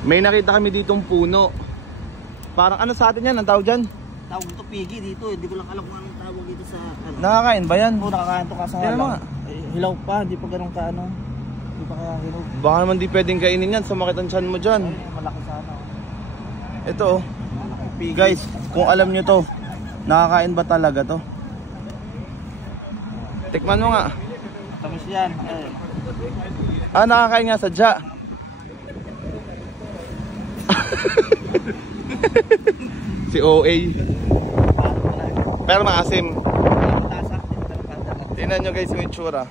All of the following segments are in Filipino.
May nakita kami ditong puno. Parang ano sa atin yan? Ang tawag dyan? Tawag ito pigi dito. Hindi ko lang alam kung anong tawag dito sa ano. Nakakain ba yan? Oo, nakakain to kasi lang. Hilaw pa, hindi pa ganun ka ano. Hindi pa kaya hilaw. Baka naman di pwedeng kainin yan. Sumakit ang tiyan mo dyan. Ay, malaki sana. Ito oh. Guys, kung alam nyo to, nakakain ba talaga to? Tikman mo nga. Tamis yan. Ah, nakakain nga sadya. Si OA. Pero maasim. Tingnan nyo guys yung itsura.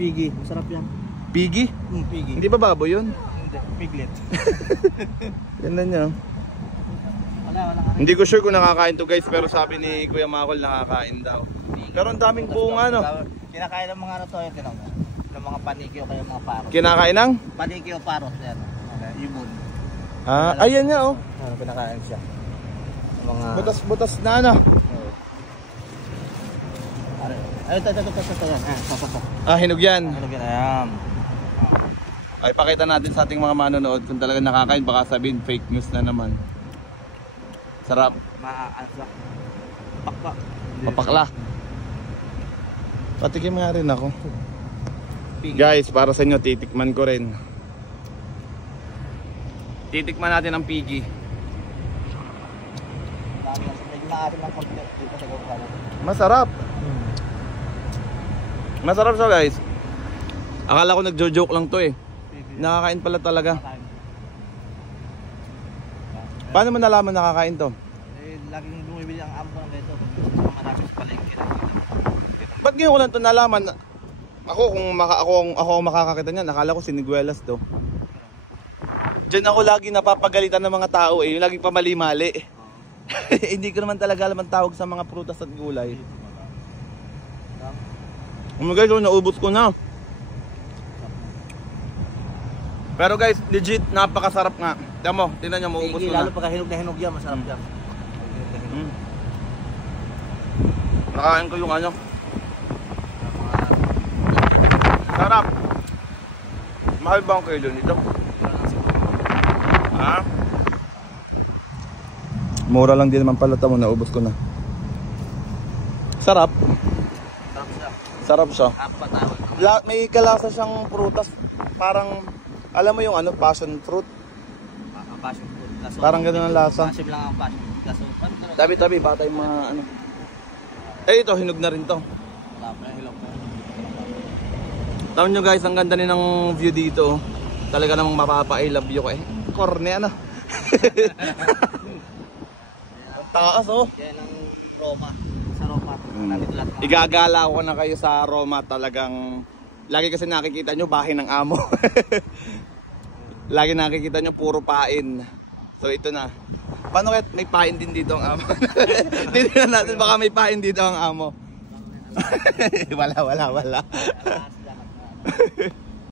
Pigi, masarap yan. Pigi? Pigi. Hindi ba baboy yun? Hindi, piglet. Tingnan nyo. Wala. Hindi ko sure kung nakakain to guys, pero sabi ni Kuya Makol nakakain daw. Pero ang daming bunga no. Kinakain ng mga ano to, tinong mo. Ng mga paniki o kaya mga parot. Kinakain ng? Paniki o parot yan. Ibon. Ah, ayan nga oh. Ano pinakain siya? Mga Butas-butas na ano. Ay, ito. Ah, hinog yan. Ano yan? Ay, pakita natin sa ating mga manonood kung talaga nakakain, baka sabihin fake news na naman. Sarap. Pakpak. Papakla. Patikim nga rin ako. Guys, para sa inyo, titikman ko rin. Titikman natin ang pigi. Masarap. Masarap siya guys. Akala ko nagjo-joke lang to eh. Nakakain pala talaga. Paano mo nalaman nakakain to? Eh, laging bumibili ang amo ng ganito. Maraming palengke na dito. Ba't ngayon ko lang ito nalaman? Ako kung makakakita niyan, akala ko siniguelas to. Diyan ako lagi napapagalitan ng mga tao eh, yung laging pamali-mali. Hindi ko naman talaga alam ang tawag sa mga prutas at gulay. Guys, naubos ko na. Pero guys, legit napakasarap nga. Tingnan mo, tingnan niyo, maubos ko na. Lalo pagka hinog na hinog yan, masarap yan. Nakain ko yung ano. Sarap. Mahal ba ang kilo nito? Ha? Mura lang din naman pala, tamo, naubos ko na. Sarap. Sarap siya. May kalasa siyang prutas. Parang, alam mo yung ano, passion fruit? Passion fruit. Kaso, parang gano'n ang lasa. Masim lang ang passion fruit. Kaso, tabi-tabi, patay mga ano. Eh ito, hinog na rin to. Wala pa, hilaw pa. Tawon nyo guys, ang ganda din ng view dito. Talaga namang mapapa-I love you ko eh. Korne ano. Ang taas oh. Yan ang Roma. Sa Roma. Igagala ko na kayo sa Roma, talagang lagi kasi nakikita nyo bahay ng amo. Lagi nakikita nyo puro pain. So ito na. Paano kahit may pain din dito ang amo? Tignan natin baka may pain dito ang amo. Wala.